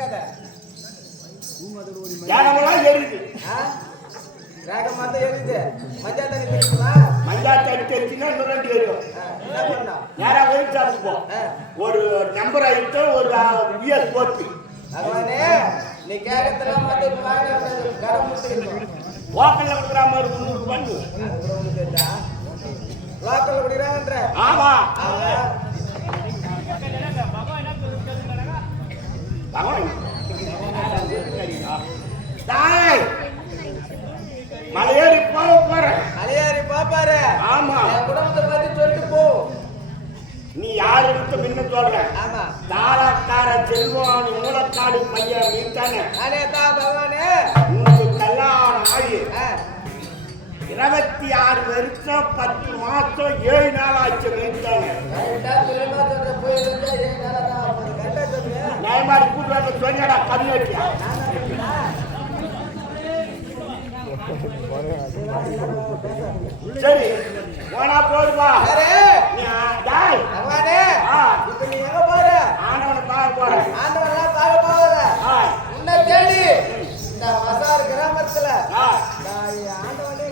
ஒடிக்காத ஏனமெல்லாம் எரியுது? ரேக மாத்த எரியுது தண்ணி தண்ணி இன்னும் ரெண்டு எரியும். ஒரு நம்பர் ஆயிட்டு ஒரு பிஎஸ் போட்டு பகவானே நீ கேட்கறதெல்லாம் மாத்த முடிச்சுக்கணும் ஓக்கல்ல கொடுக்குற மாதிரி முந்நூறு பண்ணு லோக்கல் குடிக்கிறாங்கன்ற ஆமா. டேய், மலையேறி போக போறேன் மலையாரி பாப்பாரு ஆமா குடும்பத்தை பத்தி சொல்லிட்டு போ நீ யாருக்கு முன்ன சொல்ற ஆமா தாராக்கார செல்வாணி மூலக்காடு பையன் நீ தானே நானே தான் பகவானே உனக்கு கல்யாணம் ஆகி இருபத்தி ஆறு வருஷம் பத்து மாசம் ஏழு நாள் ஆச்சு நீத்தானே கரெக்டா சொல்லுமா சொல்ற போய் இருந்தா ஏன் நல்லா தான் ஆகுது. நயமாரி கூட்டு சொன்னடா கம்மி வச்சியா? சரி போனா நீ, டேய், ஆ, இப்ப நீ எங்க போற ஆண்டவனை பார்க்க போறேன் ஆண்டவன்லாம் பார்க்க ஆ, உன்னை தேடி இந்த மசார் கிராமத்துல ஆண்டவனே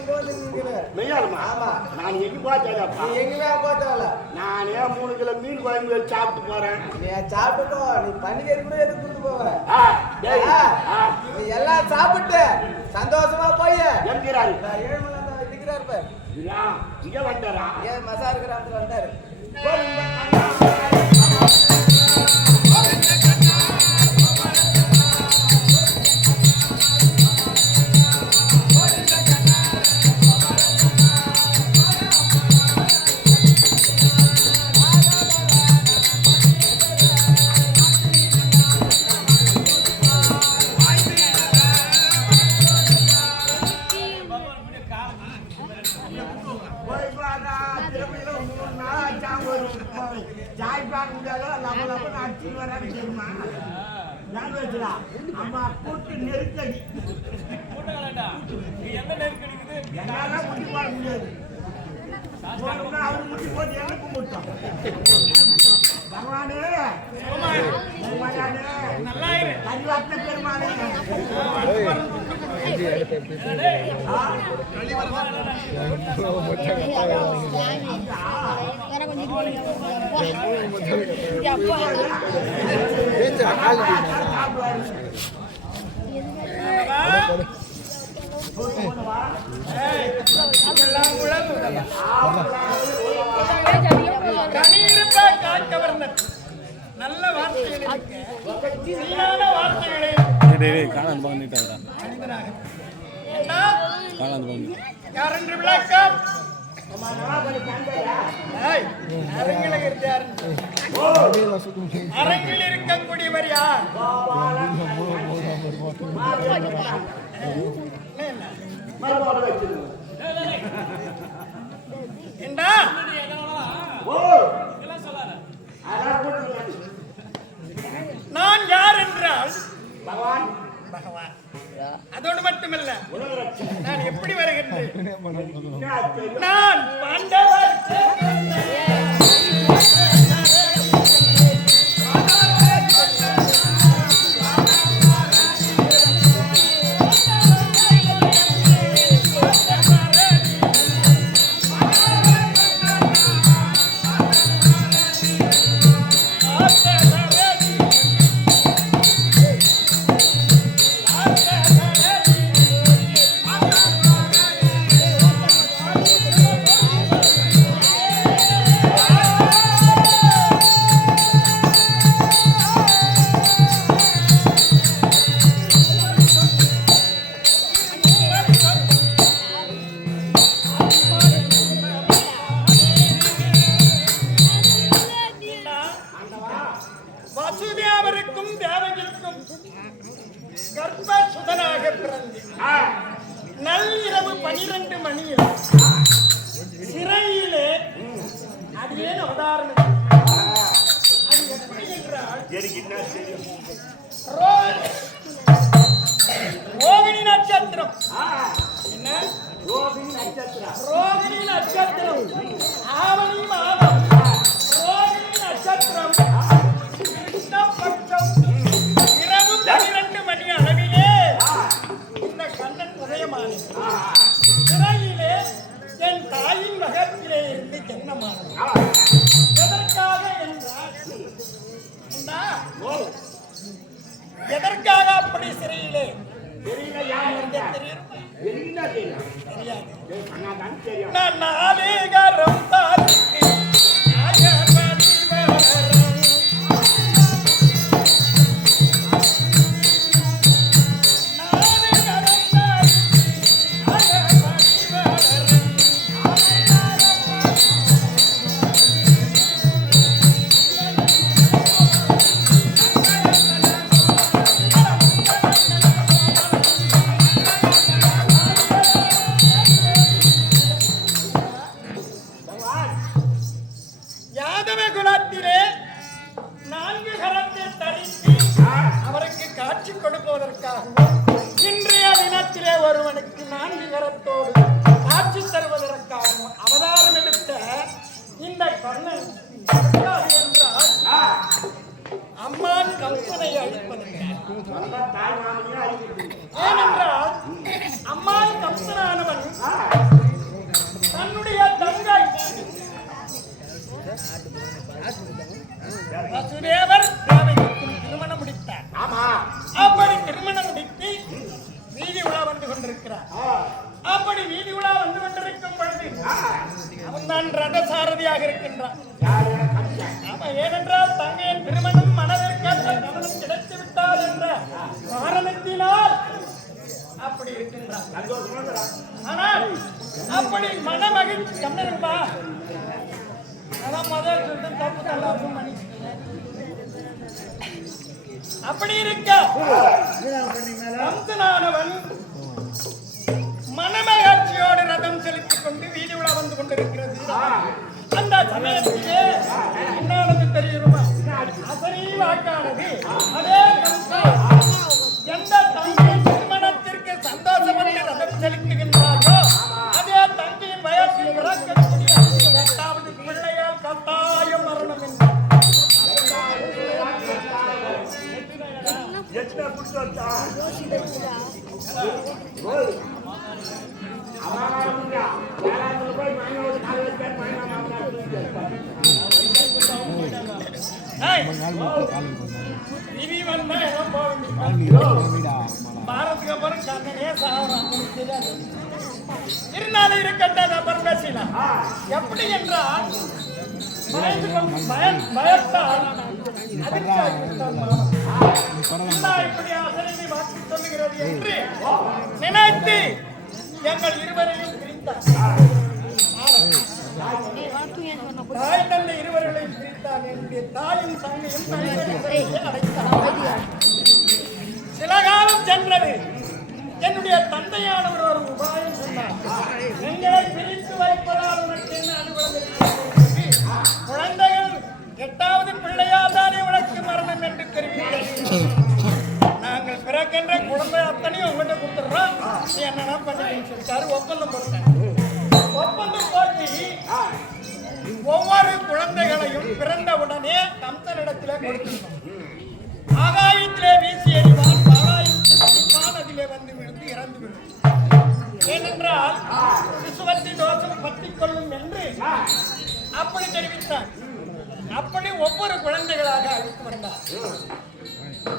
மெய்யாலுமா ஆமா. நான் எங்க பார்த்தேன்ப்பா நீ எங்கேயுமே போட்டவல நானே மூணு கிலோ மீன் குழம்பு சாப்பிட்டு போறேன்? நீ சாப்பிட்டுக்கோ? நீ பண்டிகை கூட எதுக்கு கொண்டு போவ? நீ எல்லாம் சாப்பிட்டு சந்தோஷமா போய் என்கிறாரு. ஏழுமலை இருக்கிறார் பார்? இங்க வந்தாரா? ஏன் மசார் கிராமத்துல வந்தாரு. ஒரு சாய் பார்க்க அடிச்சு தெரியுமா? நான் அம்மா கூட்டு நெருக்கடி. என்னால முடி போட முடியாது. அவரு முடி போட்டு எனக்கு முட்டோம் பகவானே. பகவானே பெருமானே ஆ. கனியிருப்ப நல்ல வார்த்தைகள் மனிதனாக. என்ன? காணாது பண்ணி யாரென்று விளக்கம்? ஏய், அரங்கில் இருக்கக்கூடியவர் யார்? என்ன. நான் யார் என்றால் பகவான். பகவான். அதோடு மட்டுமல்ல. நான் எப்படி வருகின்றேன்? நான் பாண்டவர். வசுதேவருக்கும் தேவகிக்கும் கர்ப்ப சுதனாக பிறந்தேன். ஆ, நள்ளிரவு பனிரெண்டு மணியில் சிறையிலே அது ஏன்? ரோ- ரோகிணி நட்சத்திரம். என்ன? ரோகிணி நட்சத்திரம். ரோகிணி நட்சத்திரம். ஆவணி மாதம். ரோகிணி நட்சத்திரம். தாயின் மகத்திலே இருந்து ஜென்மமானது எதற்காக என்றால் எதற்காக அப்படி சிறையிலே? தெரியாது. நான் நாளிகரம் மன மகிழ்ச்சி கண்ணருப்பா அதான் முதல் சொல்லிட்டு தப்பு தள்ளாப்பும் அப்படி இருக்க. ரம்சனானவன் மனமகிழ்ச்சியோடு ரதம் செலுத்திக் கொண்டு வீதி உலா வந்து கொண்டிருக்கிறது. அந்த சமயத்திலே என்ன பாரத்துக்கு அப்புறம் கண்ணனே சாவறான் தெரியாது இருந்தாலும் இருக்கட்டும் எப்படி என்றால் பயத்தால் அதிர்ச்சியாகிவிட்டான் இப்படி என்று நினைத்து எங்கள் இருவரையும் தாய் தந்தை இருவர்களையும் பிரித்தார் என்னுடைய தாயும் தங்கையும் அடைத்தார் சில காலம் சென்றது என்னுடைய தந்தையானவர் ஒரு உபாயம் சொன்னார் எங்களை பிரித்து வைப்பதால் உனக்கு என்ன குழந்தைகள் எட்டாவது பிள்ளையால் தானே உனக்கு மரணம் என்று தெரிவித்தது நாங்கள் பிறக்கின்ற குழந்தை அத்தனையும் உங்கள்கிட்ட கொடுத்துட்றோம். நீ என்னன்னா பண்ணுறீங்கன்னு சொல்லிட்டாரு. ஒப்பந்தம் போட்டேன் ஒப்பந்தம் போட்டு ஒவ்வொரு குழந்தைகளையும் பிறந்த உடனே கம்சனிடத்தில் கொடுத்துருந்தோம். ஆகாயத்திலே வீசி எறிவான் பாலாயத்தில் அதிலே வந்து விழுந்து இறந்து விடும். ஏனென்றால் சிசுவத்தி தோஷம் பற்றி கொள்ளும் என்று அப்படி தெரிவித்தார். அப்படி ஒவ்வொரு குழந்தைகளாக அழைத்து வந்தார்.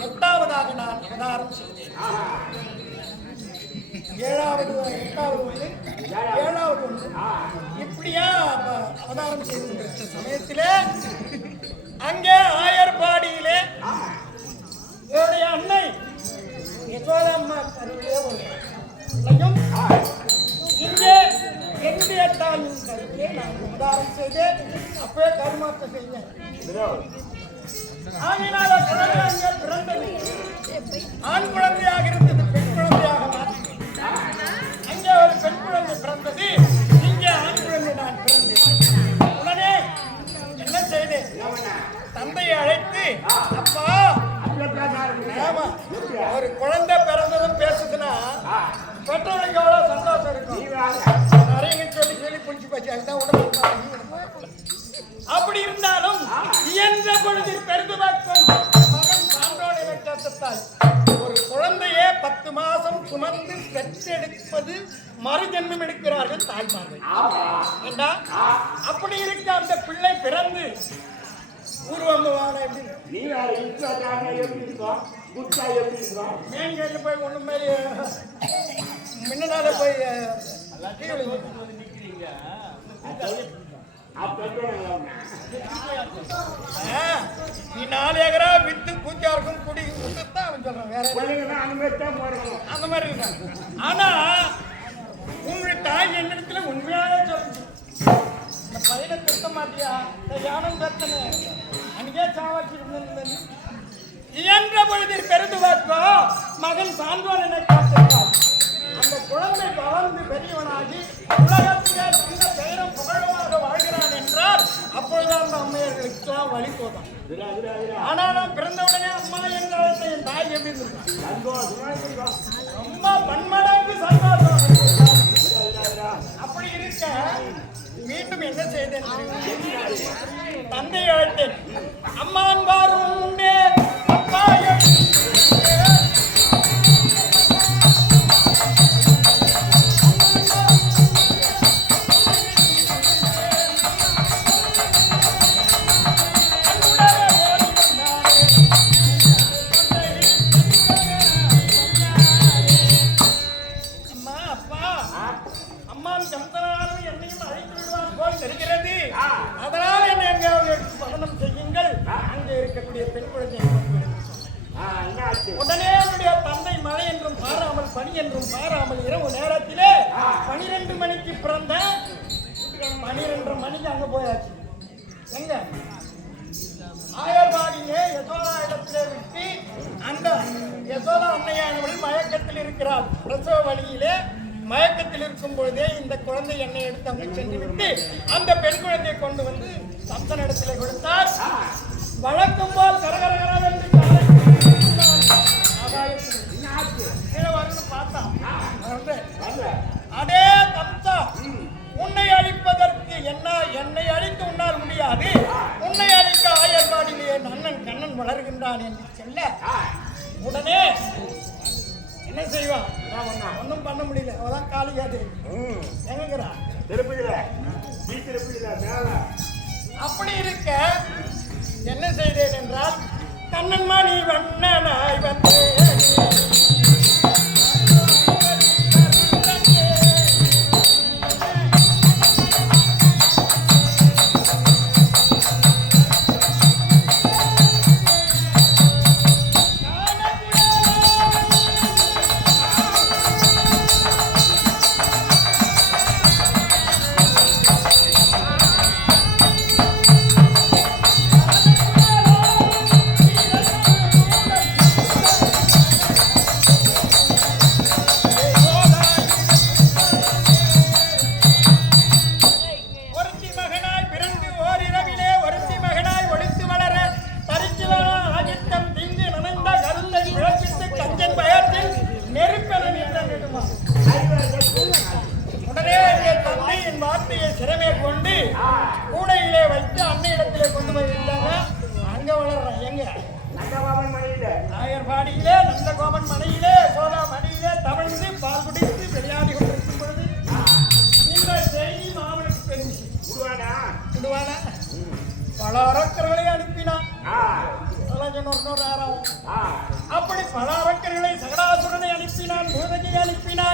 எட்டாவதாக நான் அவதாரம் செய்தேன். ஏழாவது எட்டாவது ஒன்று ஏழாவது ஒன்று. இப்படியா அவதாரம் செய்து சமயத்திலே அங்கே ஆயர்பாடியிலே என்னுடைய அன்னை யசோதம்மா கருவிலே ஒரு இங்கே என்னுடைய தாயின் கருவியை நான் அவதாரம் செய்தேன். அப்பவே கருமாற்றம் செய்தேன். ஆகினால குழந்தை பிறந்தது ஆண் குழந்தையாக இருந்தது பெண் குழந்தையாக அங்கே ஒரு பெண் குழந்தை பிறந்தது இங்கே ஆண் குழந்தை நான் பிறந்தேன். உடனே என்ன செய்தேன்? தந்தையை அழைத்து அப்பா. ஆமா ஒரு குழந்தை பிறந்ததும் பேசுதுன்னா பெற்றோருக்கு எவ்வளவு சந்தோஷம் இருக்கும். நிறைய சொல்லி சொல்லி புடிச்சு போச்சு. அதுதான் உடம்பு. அப்படி இருந்தாலும் இயன்ற பொழுது பெருதுவாக்கும் மகன் சான்றோடு நட்சத்திரத்தாய் ஒரு குழந்தையே பத்து மாசம் சுமந்து பெற்றெடுப்பது மறுஜன்மம் எடுக்கிறார்கள் தாய்மார்கள். அப்படி இருக்க அந்த பிள்ளை பிறந்து எப்படி? இருக்கும் மேன்கேட்டு போய் ஒண்ணு மாதிரி போய் ஆ, நீ நாலு ஏக்கரா வித்து பூஜா இருக்கும் குடி தான் அவன் சொல்றான் வேற தான் அனுமதித்தான் போடணும் அந்த மாதிரி இருக்கான் ஆனா உங்களுடைய தாய் என்னிடத்துல உண்மையாக சொல்லுச்சு இந்த பையனை திருத்த மாட்டியா? இந்த யானம் பெத்தனை? அன்னைக்கே சாவாச்சு இயன்ற பொழுதில் பெருது வாக்கோ மகன் சான்றோன் என காத்திருக்காள் அந்த குழந்தை வளர்ந்து பெரியவனாகி உலகத்திலே அம்மையர்களுக்கெல்லாம் வழி போதும். ஆனாலும் ஆனா நான் பிறந்த உடனே அம்மா என்ற அழைத்த என் தாய் எப்படி இருந்திருக்கான் அம்மா இருக்கும் ரொம்ப பன்மடங்கு சந்தோஷம். அப்படி இருக்க மீண்டும் என்ன செய்தேன் தந்தை அழைத்தேன். அம்மான் வாரும் உண்டே பதனம் செய்யுங்கள். அங்கே இருக்கக்கூடிய பெண் என்னாச்சு? உடனே அவனுடைய தந்தை மழை என்றும் பாராமல் பனி என்றும் பாராமல் இரவு நேரத்திலே பனிரெண்டு மணிக்கு பிறந்த பனிரெண்டு மணிக்கு அங்க போயாச்சு. எங்க? ஆயர்பாடியே யசோதா இடத்திலே விட்டு அந்த யசோதா அன்னையானவள் மயக்கத்தில் இருக்கிறாள். பிரசவ வழியிலே மயக்கத்தில் இருக்கும் பொழுதே இந்த குழந்தை என்னை எடுத்து அங்கு சென்று விட்டு அந்த பெண் குழந்தையை கொண்டு வந்து சந்தன இடத்திலே கொடுத்தார் வழக்கம் போல் கரகரகரென்று காலை பார்த்தான். அடே உன்னை அழிப்பதற்கு என்ன என்னை அழித்து உன்னால் முடியாது உன்னை அழிக்க ஆயர்பாடிலே என் அண்ணன் கண்ணன் வளர்கின்றான் என்று சொல்ல உடனே என்ன செய்வான் ஒன்றும் பண்ண முடியல. அவதான் காளியாது ம், எங்கங்கிறா திருப்பதியில நீ திருப்பதியில மேல. அப்படி இருக்க என்ன செய்தேன் என்றால் கண்ணன் மணி வண்ணனாய் வந்தேன்.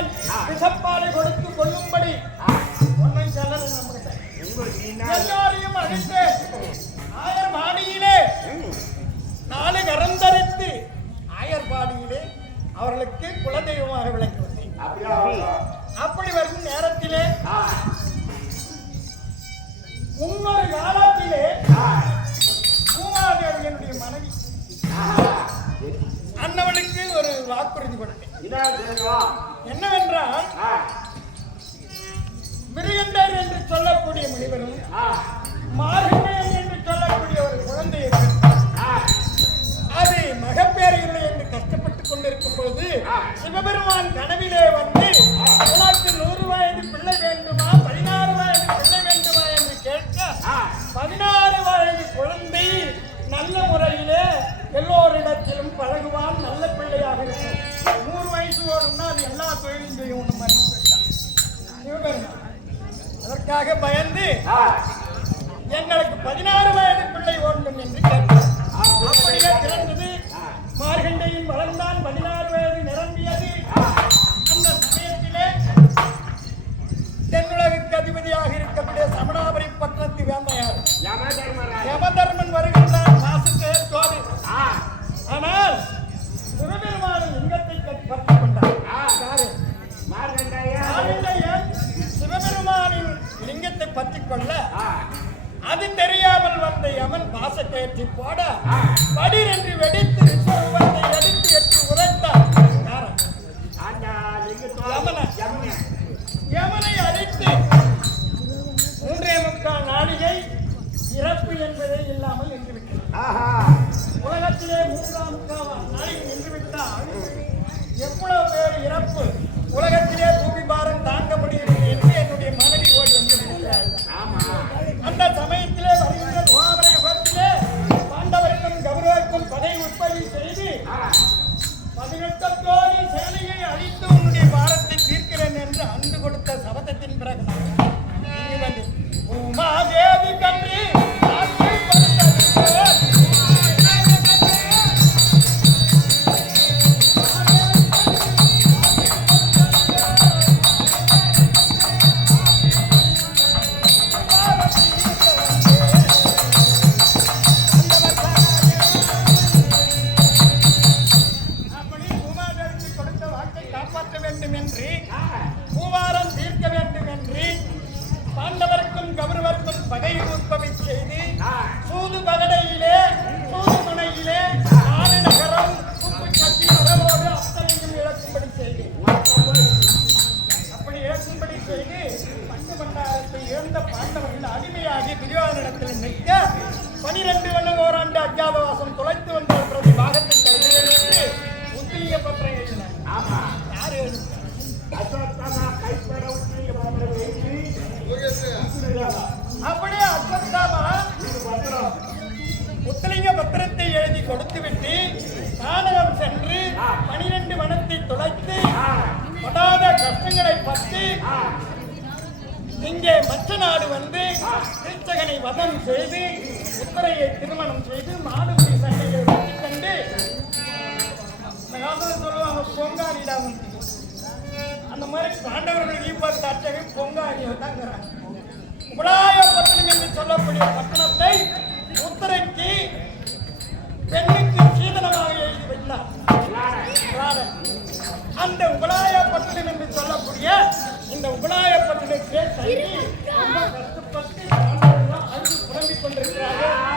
அனுப்பினான் விஷப்பாலை கொடுத்து கொள்ளும்படி நல்ல முறையிலே எல்லோரிடத்திலும் பழகுவான் நல்ல பிள்ளையாக இருக்கும் நூறு வயசு ஓடும்னா அது எல்லா தொழிலும் செய்யும் ஒன்று சிவபெருமான் அதற்காக பயந்து எங்களுக்கு பதினாறு வயது பிள்ளை வேண்டும் என்று கேட்டார் அப்படியே பிறந்தது மார்கண்டையின் வளர்ந்தான். பதினாறு வயது நிரம்பியது. அந்த சமயத்திலே தென்னுலகுக்கு அதிபதியாக இருக்கக்கூடிய சமணாபுரி பட்டணத்து தர்மராஜ யமதர்மன் ஆ ஆனால் சிவபெருமானின் லிங்கத்தை கற்றுக் கொண்டார் சிவபெருமானின் லிங்கத்தை பற்றிக் கொள்ள அது தெரியாமல் வந்த யமன் பாசக்கேற்றி போட படிரென்று வெடித்து விஸ்வரூபத்தை எடுத்து எட்டி உரைத்தார் யமன. அழித்து மூன்றே முக்கால் நாளிகை இறப்பு என்பதே இல்லாமல் நின்றுவிட்டது ஆஹா. உலகத்திலே மூன்றாம் முக்கால் நாளிகை நின்றுவிட்டால் எவ்வளவு பேர் இறப்பு? உலகத்திலே பூமி பாரம் தாங்க முடியவில்லை என்று என்னுடைய மனைவி ஓடி வந்து அந்த சமயத்திலே அந்த உபலாயப்பட்டினம் என்று சொல்லக்கூடிய இந்த உபலாயப்பட்டினத்தை புலம்பிக் கொண்டிருக்கிறார்கள்